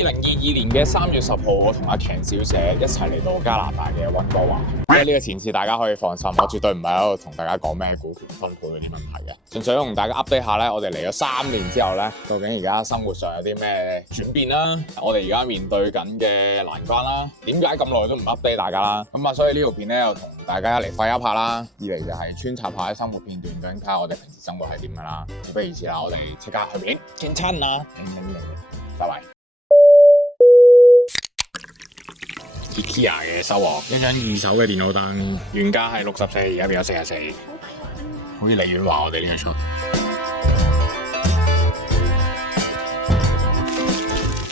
年嘅3月10號，我同阿 Ken 小姐一齊嚟到加拿大嘅溫哥華。呢個前次大家可以放心，我絕對唔係喺度同大家講咩股權分配嗰啲問題嘅，純粹同大家 update 下咧，我哋嚟咗3年之後咧，究竟而家生活上有啲咩轉變啦？我哋而家面對緊嘅難關啦，點解咁耐都唔 update 大家啦？咁啊，所以呢條片咧又同大家一嚟廢一拍啦，二嚟就係穿插下啲生活片段，究竟睇下我哋平時生活係點噶啦。事不宜遲啦，我哋即刻去片見親啦，拜拜。IKEA 嘅收穫，一張二手嘅電腦凳，原價係64，而家變咗44，好似李遠華我哋呢個出。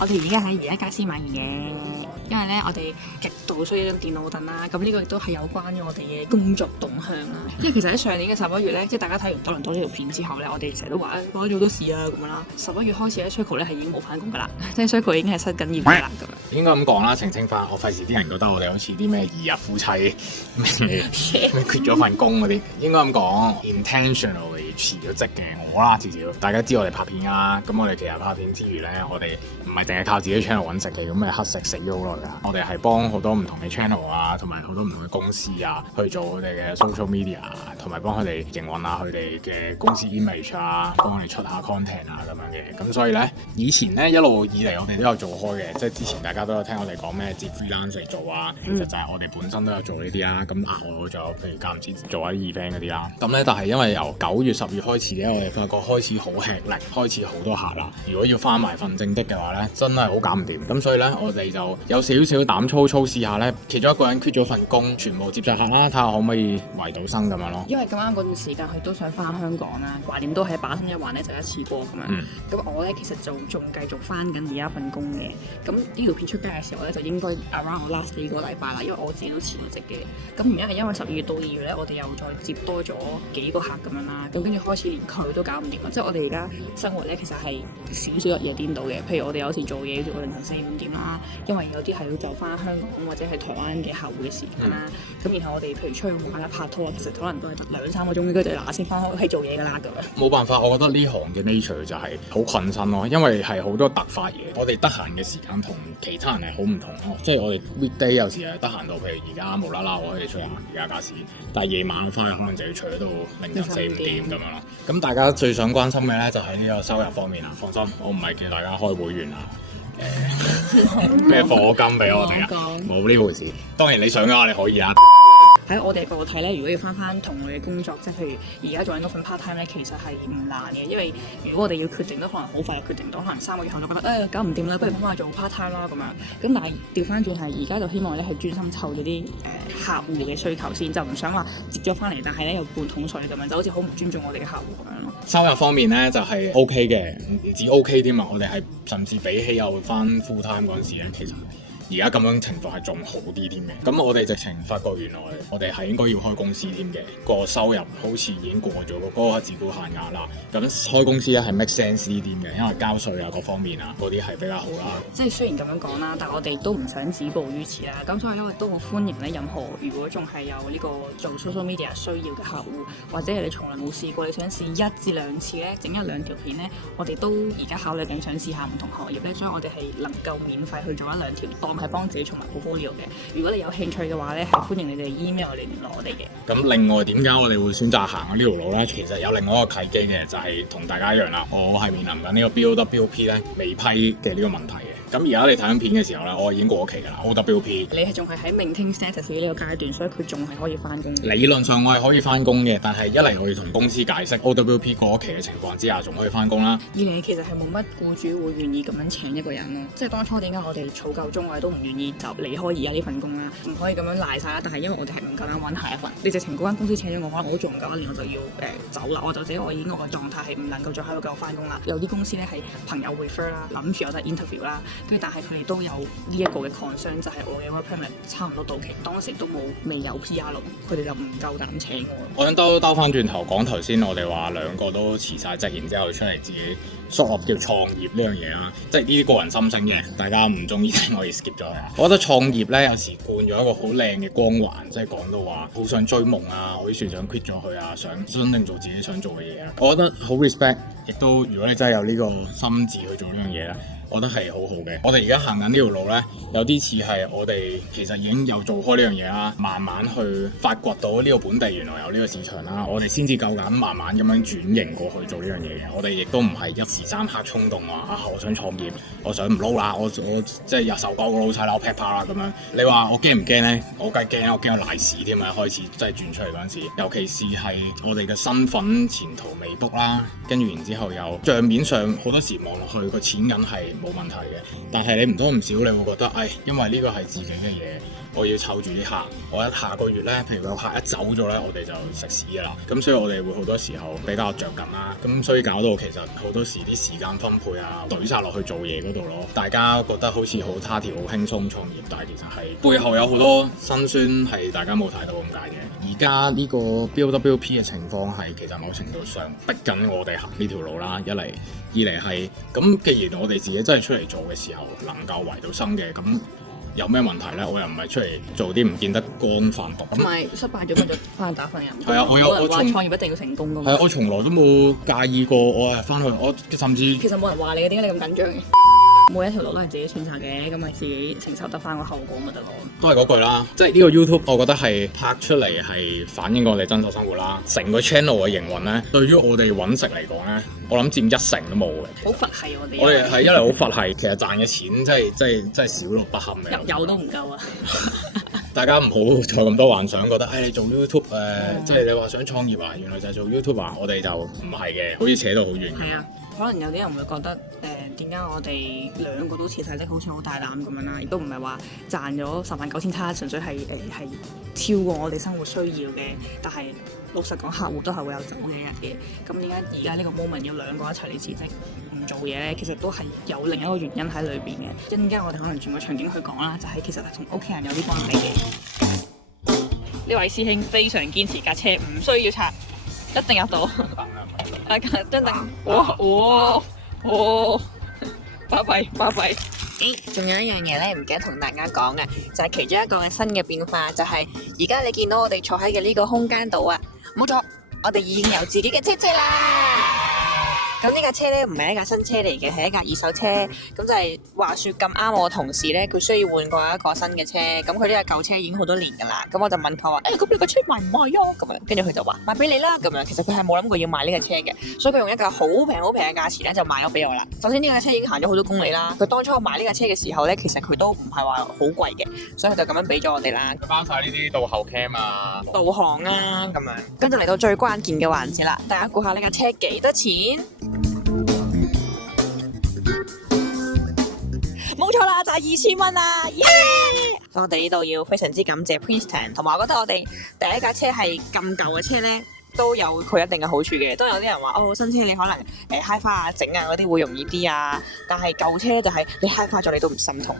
我哋而家喺而家家私買嘅，因為咧我哋極度需要張電腦凳啦。咁呢個亦都係有關於我哋嘅工作動向啦。因為其實喺上年嘅11月咧，即係大家睇完多倫多呢條片之後咧，我哋成日都話講咗好多事啊咁樣啦。11月開始咧，Circle 咧係已經冇返工噶啦，即係 Circle 已經係失緊業噶啦咁樣。應該咁講啦，澄清翻，我費事啲人覺得我哋好似啲咩2日夫妻咩缺咗份工嗰啲，應該咁講 intentionally 辭咗職嘅我啦，至少大家知我哋拍片啊，咁我哋其實拍片之餘咧，我哋唔係淨係靠自己 channel 揾食嘅，咁咪乞食死咗好耐噶。我哋係幫好多唔同嘅 channel 啊，同埋好多唔同嘅公司啊，去做我哋嘅 social media， 同埋幫佢哋營運下佢哋嘅公司 image 啊，幫佢哋出下 content 啊咁樣嘅。咁所以咧，以前咧一路以嚟我哋都有做開嘅，即係之前大家都有聽我哋講咩接 freelance 嚟做啊，其實就係我哋本身都有做呢啲啦。咁我仲有譬如間唔時做下啲 event 嗰啲啦。咁咧，但係因為由9月10月開始咧，我哋發覺開始好吃力，開始好多客啦。如果要翻埋份正職嘅話咧，真係好搞唔掂。咁所以咧，我哋就有少少膽粗粗試下咧，其中一個人缺咗份工，全部接晒客啦，睇下可唔可以維到生咁樣咯。因為咁啱嗰段時間佢都想翻香港啦，懷念都係把心一橫咧就一次過咁樣。咁我咧其實就仲繼續翻緊而家份工嘅。咁呢條片出街嘅時候咧，就應該 around last 幾個禮拜啦，因為我自己都辭咗職嘅。咁而家係因為12月到2月咧，我哋又再接多咗幾個客咁樣啦。咁跟住開始連佢都搞唔掂啦，即係我哋而家生活咧其實係少少日夜顛倒嘅。譬如我哋有時做嘢做到凌晨4、5點啦，因為有啲係要就翻香港或者係台灣嘅客戶嘅時間啦。咁然後我哋譬如出去玩啊拍拖啊，其實可能都係得2-3個鐘，跟住就嗱先翻屋企做嘢㗎啦咁樣。冇辦法，我覺得呢行嘅 nature 就係好困身咯，因為係好多突發嘢。我哋得閒嘅時間同其他人係好唔同咯，即係我哋 weekday 有時係得閒到，譬如而家無啦啦我可以出去行而家家私，但係夜晚翻去可能就要除到凌晨4、5點咁樣咯。咁大家最想關心嘅咧就係呢個收入方面啦。放心，我唔係叫大家開會員啊，咩課金俾我哋啊，冇呢回事。當然你想嘅話你可以啊。喺我哋角度睇咧，如果要翻同類嘅工作，即係譬如而家做緊嗰份 part time 咧，其實係唔難嘅，因為如果我哋要決定都可能好快就決定到，可能3個月後就覺得搞唔掂啦，不如翻去做 part time 啦咁樣。咁但係調翻轉係而家就希望咧係專心湊咗啲客戶嘅需求先，就唔想話接咗翻嚟，但係咧又半桶水咁樣，就好似好唔尊重我哋嘅客戶咁樣咯。收入方面咧就係 OK 嘅，唔止 OK 添啊！我哋係甚至比起有翻 full time 嗰陣時咧，其實而家咁樣情況係仲好啲添嘅。咁我哋直情發覺原來我哋係應該要開公司添嘅，個收入好似已經過咗嗰個自雇限額啦。咁開公司咧係 make sense 啲添嘅，因為交稅啊各方面啊嗰啲係比較好啦。即係雖然咁樣講啦，但係我哋都唔想止步於此啦。咁所以咧，我都好歡迎咧任何如果仲係有呢個做 social media 需要嘅客戶，或者係你從來冇試過，你想試1至2次咧，整1-2條片咧，我哋都而家考慮緊想試下唔同行業咧，所以我哋係能夠免費去做1-2條，當係幫自己儲埋 portfolio 嘅。如果你有興趣嘅話咧，係歡迎你哋 email 嚟聯絡我哋嘅。咁另外點解我哋會選擇行呢條路咧？其實有另外一個契機嘅，就係同大家一樣啦。我係面臨緊呢個 BOWP 咧未批嘅呢個問題嘅。咁而家你睇緊片嘅時候咧，我已經過期㗎啦 OWP。你係仲係喺 maintain status 呢個階段，所以佢仲係可以翻工。理論上我係可以翻工嘅，但係一嚟我要同公司解釋 OWP 過期嘅情況之下，仲可以翻工啦。二嚟其實係冇乜僱主會願意咁樣請一個人咯。即係當初點解我哋儲夠鐘，我哋都唔願意就離開而家呢份工啦，唔可以咁樣賴晒啦。但係因為我哋係唔夠膽揾下一份，你直情嗰間公司請咗我，可能我做唔夠1年我就要走啦。我就知我已經我個狀態係唔能夠再喺度繼續翻工啦。有啲公司咧係朋友 refer 啦，諗住有得 interview 啦，跟住但係佢哋都有呢一個嘅 concern，就係我嘅 work permit 差唔多到期，當時都未有 PR 咯，佢哋就唔夠膽請我。我想兜翻轉頭講頭先，我哋話兩個都辭晒職，然之後出嚟自己 sort of 叫創業呢樣嘢啦，即係呢啲個人心聲嘅，大家唔中意聽可以 skip 咗佢。我覺得創業咧有時灌咗一個好靚嘅光環，即係講到話好想追夢啊，好似想 quit 咗佢啊，想真正做自己想做嘅嘢啊。我覺得好 respect，亦都如果你真係有呢個心志去做呢樣嘢咧，我覺得係好好嘅。我哋而家行緊呢條路咧，有啲似係我哋其實已經有做開呢樣嘢啦，慢慢去發掘到呢個本地原來有呢個市場啦，我哋先至夠膽慢慢咁樣轉型過去做呢樣嘢嘅。我哋亦都唔係一時三刻衝動話我想創業，我想唔撈啦，我即係有受夠個老細啦，我劈炮啦咁樣。你話我驚唔驚咧？我梗係驚啦，我驚我賴屎添啊！開始真係轉出嚟嗰陣時，尤其是係我哋嘅身份前途未卜啦，跟住然之後又帳面上好多時望落去個錢銀係冇問題嘅，但係你唔多唔少你會覺得，因為呢個係自己嘅嘢，我要湊住啲客，我下個月咧，譬如有客一走咗咧，我哋就食屎㗎啦。咁所以我哋會好多時候比較着緊啦，咁所以搞到其實好多時啲時間分配啊，懟晒落去做嘢嗰度咯。大家覺得好似好他條好輕鬆創業，但係其實係背後有好多辛酸係大家冇睇到咁解嘅。而家呢個 BOWP 嘅情況係其實某程度上逼緊我哋行呢條路啦，二嚟係咁，既然我哋自己真係出嚟做嘅時候能夠維到生嘅，咁有咩問題咧？我又唔係出嚟做啲唔見得光飯讀，同埋失敗咗咪就翻去打份人。係啊，我話創業一定要成功㗎嘛。係啊，我從來都冇介意過，我係翻去，我甚至其實冇人話你嘅，點解你咁緊張嘅？每一條路都係自己選擇嘅，咁咪自己承受得翻個後果咪得咯。都係嗰句啦，即係呢個 YouTube，我覺得係拍出嚟係反映過我哋真實生活啦。成個 channel 嘅營運咧，對於我哋揾食嚟講咧，我諗佔1成都冇嘅。好佛系我哋。我哋係一嚟好佛系，其實賺嘅錢真係少到不堪嘅。有都唔夠啊！大家唔好再咁多幻想，覺得你做 YouTube 即係你話想創業啊，原來就係做 YouTube 啊，我哋就唔係嘅，好似扯到好遠。係啊，可能有啲人會覺得點解我哋兩個都辭晒職，好似好大膽咁樣啦，亦都唔係話賺咗109700，純粹係超過我哋生活需要嘅。但係老實講，客戶都係會有走嘅一日嘅。咁點解而家呢個 moment 要兩個一齊嚟辭職唔做嘢咧？其實都係有另一個原因喺裏邊嘅。陣間我哋可能轉個場景去講啦，就係其實係同屋企人有啲關係嘅。呢位師兄非常堅持架車唔需要拆，一定入到。真定巴閉。仲有一樣嘢咧，唔記得同大家講嘅，就係其中一個嘅新嘅變化，就係而家你見到我哋坐喺嘅呢個空間度啊，冇錯，我哋已經有自己嘅車啦。咁呢架車咧唔係一架新車嚟嘅，係一架二手車。咁就係話說咁啱，我同事咧佢需要換過一個新嘅車。咁佢呢架舊車已經好多年㗎啦。咁我就問佢話：咁你個車賣唔賣啊？咁樣跟住佢就話賣俾你啦。咁樣其實佢係冇諗過要賣呢架車嘅，所以佢用一架好平嘅價錢咧就賣咗俾我啦。首先呢架車已經行咗好多公里啦。佢當初買呢架車嘅時候咧，其實佢都唔係話好貴嘅，所以佢就咁樣俾咗我哋啦。佢包晒呢啲倒後 cam 啊、導航啊咁樣。跟住嚟到最關鍵嘅環節啦，大家估下呢架車幾多錢？冇錯啦，就係2000蚊啦，耶！我哋呢度要非常之感謝 Princeton， 同埋我覺得我哋第一架車係咁舊嘅車咧，都有佢一定嘅好處嘅。都有啲人話新車你可能揩花啊、整啊嗰啲會容易啲啊，但係舊車就係你揩花咗你都唔心痛。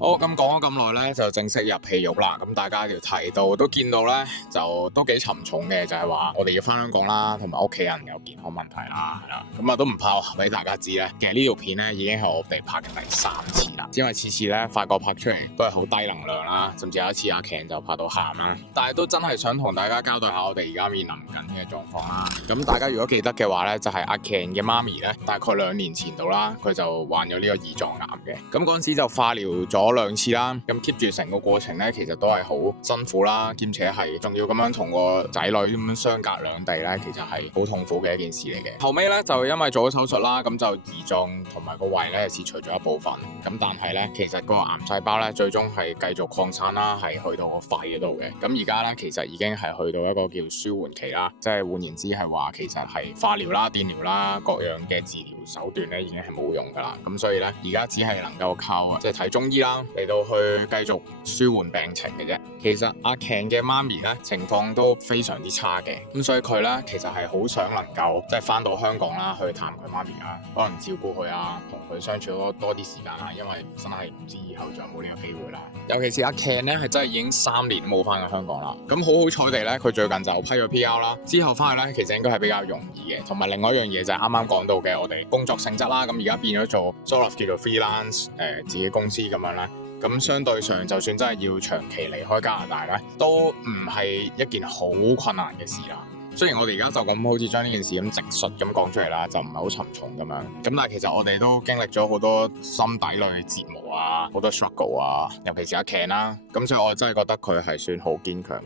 好，咁講咗咁耐咧，就正式入戲肉啦。咁大家條睇到都見到咧，就都幾沉重嘅，就係話我哋要翻香港啦，同埋屋企人有健康問題啦，係啦。咁都唔怕我話俾大家知咧，其實呢條片咧已經係我哋拍嘅第3次啦。因為次次咧發覺拍出嚟都係好低能量啦，甚至有一次阿 Ken 就拍到喊啦。但係都真係想同大家交代下我哋而家面臨緊嘅狀況啦。咁大家如果記得嘅話咧，就係阿 Ken 嘅媽咪咧，大概2年前度啦，佢就患咗呢個胰臟癌嘅。咁嗰陣時就化療咗2次啦，咁 keep 住成個過程咧，其實都係好辛苦啦，兼且係仲要咁樣同個仔女咁樣相隔兩地咧，其實係好痛苦嘅一件事嚟嘅。後尾咧就因為做咗手術啦，咁就胰臟同埋個胃咧切除咗一部分，咁但係咧其實個癌細胞咧最終係繼續擴散啦，係去到個肺嗰度嘅。咁而家咧其實已經係去到一個叫舒緩期啦，即係換言之係話其實係化療啦、電療啦各樣嘅治療手段咧已經係冇用噶啦。咁所以咧而家只係能夠靠即係睇中醫啦嚟到去繼續舒緩病情嘅啫。其實阿 Ken 嘅媽咪咧情況都非常之差嘅，咁所以佢咧其實係好想能夠即係翻到香港啦，去探佢媽咪啦，可能照顧佢啊，同佢相處多啲時間啦，因為真係唔知以後仲有冇呢個機會啦。尤其是阿 Ken 咧係真係已經3年冇翻過香港啦，咁好彩地咧佢最近就批咗 PR 啦，之後翻去咧其實應該係比較容易嘅。同埋另外一樣嘢就係啱啱講到嘅我哋工作性質啦，咁而家變咗做 sort of 叫做 freelance 自己公司咁樣啦。咁相對上，就算真係要長期離開加拿大咧，都唔係一件好困難嘅事啦。雖然我哋而家就咁好似將呢件事咁直述咁講出嚟啦，就唔係好沉重咁樣。咁但係其實我哋都經歷咗好多心底裏折磨啊，好多 struggle 啊，尤其是阿 Ken 啦。咁所以我真係覺得佢係算好堅強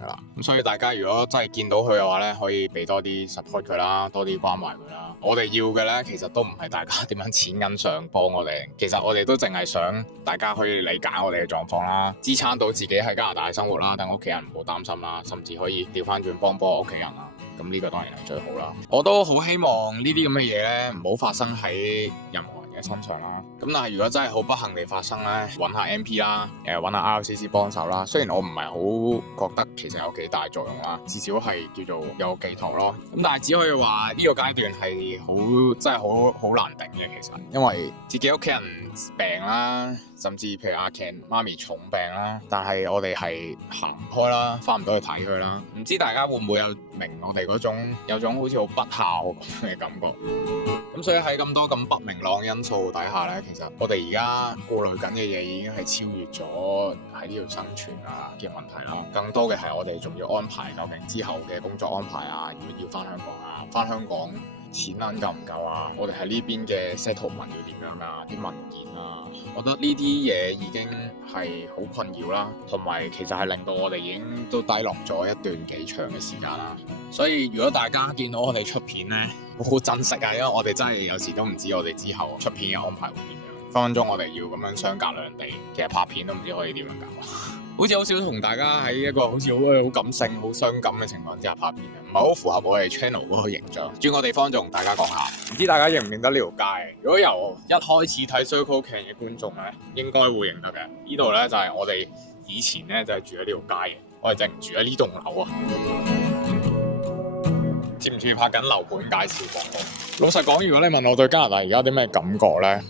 㗎啦。咁所以大家如果真係見到佢嘅話咧，可以俾多啲 support 佢啦，多啲關懷佢啦。我哋要嘅咧，其實都唔係大家點樣錢銀上幫我哋，其實我哋都淨係想大家可以理解我哋嘅狀況啦，支撐到自己喺加拿大嘅生活啦，等屋企人唔好擔心啦，甚至可以調翻轉幫屋企人啦。咁呢個當然係最好啦。我都好希望呢啲咁嘅嘢咧，唔好發生喺任何人嘅身上啦。咁但係如果真係好不幸地發生咧，揾下 MP 啦，揾下 RCC 幫手啦。雖然我唔係好覺得其實有幾大作用啦，至少係叫做有寄託咯。咁但係只可以話呢個階段係真係好難頂嘅，其實因為自己屋企人病啦，甚至譬如阿 Ken 媽咪重病啦，但係我哋係行唔開啦，翻唔到去睇佢啦。唔知大家會唔會有明我哋嗰種有種好似好不孝嘅感覺？咁所以喺咁多咁不明朗因素底下咧，其實我哋而家顧慮緊嘅嘢已經係超越咗喺呢度生存嘅問題啦。更多嘅係我哋仲要安排究竟之後嘅工作安排啊，如果要翻香港啊，翻香港錢銀夠唔夠啊？我哋喺呢邊嘅 settlement 要點樣啊？啲文件啊，我覺得呢啲嘢已經係好困擾啦，同埋其實係令到我哋已經都低落咗一段幾長嘅時間啦。所以如果大家見到我哋出片咧，好珍惜啊，因為我哋真係有時都唔知我哋之後出片嘅安排會點樣。分分鐘我哋要咁樣相隔兩地，其實拍片都唔知可以點樣搞。好似好少同大家喺一個好似好感性、好傷感嘅情況之下拍片，唔係好符合我哋 channel 嗰個形象。轉個地方就同大家講下，唔知大家認唔認得呢條街？如果由一開始睇 Circle K 嘅觀眾咧，應該會認得嘅。呢度咧就係我哋以前咧就係住喺呢條街嘅，我哋淨住喺呢棟樓啊。接唔接拍緊樓盤介紹廣告？老實講，如果你問我對加拿大而家有啲咩感覺咧？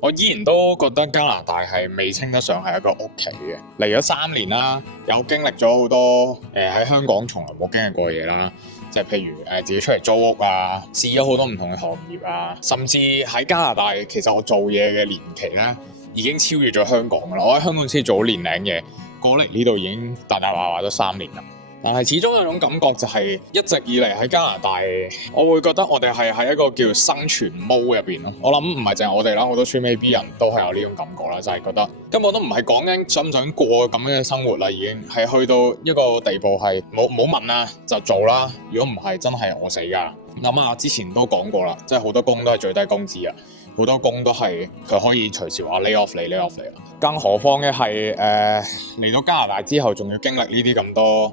我依然都覺得加拿大係未稱得上係一個屋企嘅。嚟咗3年啦，有經歷咗好多喺香港從來冇經歷過嘅嘢啦，即係譬如自己出嚟租屋啊，試咗好多唔同嘅行業啊，甚至喺加拿大其實我做嘢嘅年期咧已經超越咗香港噶啦。我喺香港先做咗年零嘢，過嚟呢度已經大大話話咗3年啦。但係始終有種感覺就係一直以嚟喺加拿大，我會覺得我哋係喺一個叫生存毛入邊咯。我諗唔係淨係我哋啦，好多 3AB 人都係有呢種感覺啦，就係覺得根本都唔係講緊想唔想過咁樣嘅生活啦，已經係去到一個地步係冇問啦就做啦。如果唔係真係餓死㗎。諗下之前都講過啦，即係好多工都係最低工資啊，好多工都係佢可以隨時話 lay off 你。更何況嘅係嚟到加拿大之後，仲要經歷呢啲咁多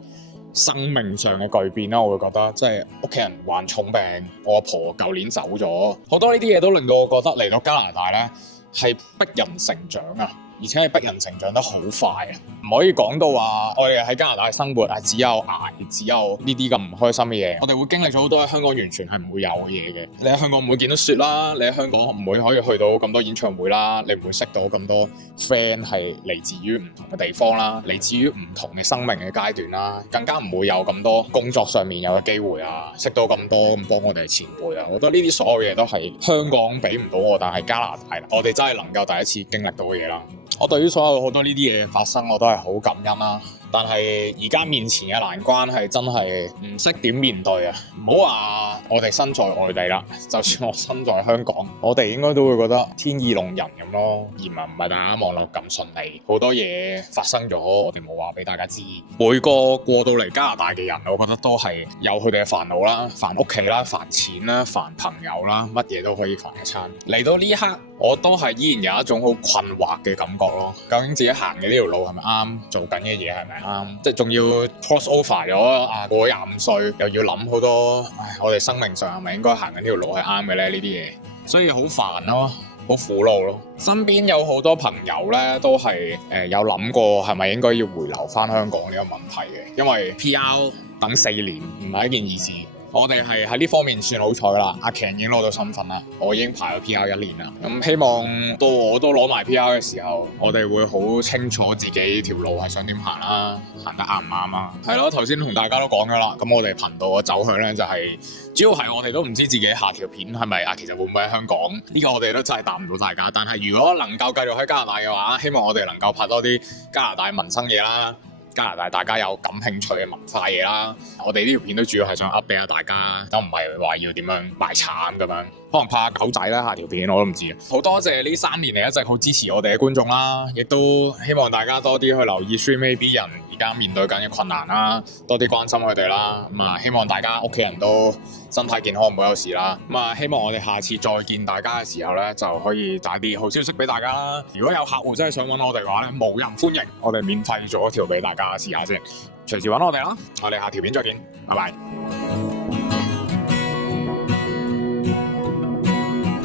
生命上嘅巨變啦，我會覺得即係屋企人患重病，我阿婆舊年走咗，好多呢啲嘢都令到我覺得嚟到加拿大咧係逼人成長啊，而且係逼人成長得好快啊！唔可以講到話我哋喺加拿大生活係只有捱，只有呢啲咁唔開心嘅嘢。我哋會經歷咗好多喺香港完全係唔會有嘅嘢嘅。你喺香港唔會見到雪啦，你喺香港唔會可以去到咁多演唱會啦，你唔會識到咁多 friend 係嚟自於唔同嘅地方啦，嚟自於唔同嘅生命嘅階段啦，更加唔會有咁多工作上面有嘅機會啊，識到咁多咁幫我哋嘅前輩啊。我覺得呢啲所有嘢都係香港俾唔到我，但係加拿大我哋真係能夠第一次經歷到嘅嘢啦。我對於所有好多呢啲嘢發生，我都係好感恩啦。但係而家面前嘅難關係真係唔識點面對啊！唔好話我哋身在外地啦，就算我身在香港，我哋應該都會覺得天意弄人咁咯。移民唔係大家望落咁順利，好多嘢發生咗，我哋冇話俾大家知。每個過到嚟加拿大嘅人，我覺得都係有佢哋嘅煩惱啦，煩屋企啦，煩錢啦，煩朋友啦，乜嘢都可以煩一餐。嚟到呢一刻，我都係依然有一種好困惑嘅感覺咯。究竟自己行嘅呢條路係咪啱？做緊嘅嘢係咪啱？即係仲要 cross over 咗啊，過咗25歲，又要諗好多。我哋生命上係咪應該行緊呢條路係啱嘅咧？呢啲嘢，所以好煩咯，好苦惱咯。身邊有好多朋友咧，都係有諗過係咪應該要回流翻香港呢個問題嘅，因為 PR 等4年唔係一件易事。我哋係喺呢方面算好彩啦，阿 Ken 已經攞到身份啦，我已經排咗 PR 1年啦。咁希望到我都攞埋 PR 嘅時候，我哋會好清楚自己條路係想點行啦，行得啱唔啱啊？係咯，頭先同大家都講咗啦。咁我哋頻道嘅走向咧就係、主要係我哋都唔知自己下條片係咪其實會唔會喺香港？呢個我哋都真係答唔到大家。但係如果能夠繼續喺加拿大嘅話，希望我哋能夠拍多啲加拿大民生嘢啦。加拿大大家有感興趣嘅文化嘢啦。我哋呢條片都主要係想 update 俾下大家，都唔係話要點樣賣慘咁樣，可能拍下狗仔啦，下條片我都唔知。好多謝呢3年嚟一直好支持我哋嘅觀眾啦，亦都希望大家多啲去留意 3AB 人而家面對緊嘅困難啦，多啲關心佢哋啦。咁啊，希望大家屋企人都身體健康，唔好有事啦。咁啊，希望我哋下次再見大家嘅時候咧，就可以帶啲好消息俾大家啦。如果有客戶真係想揾我哋嘅話咧，無任歡迎，我哋免費做一條俾大家試下先，隨時揾我哋啦。我哋下條片再見，拜拜。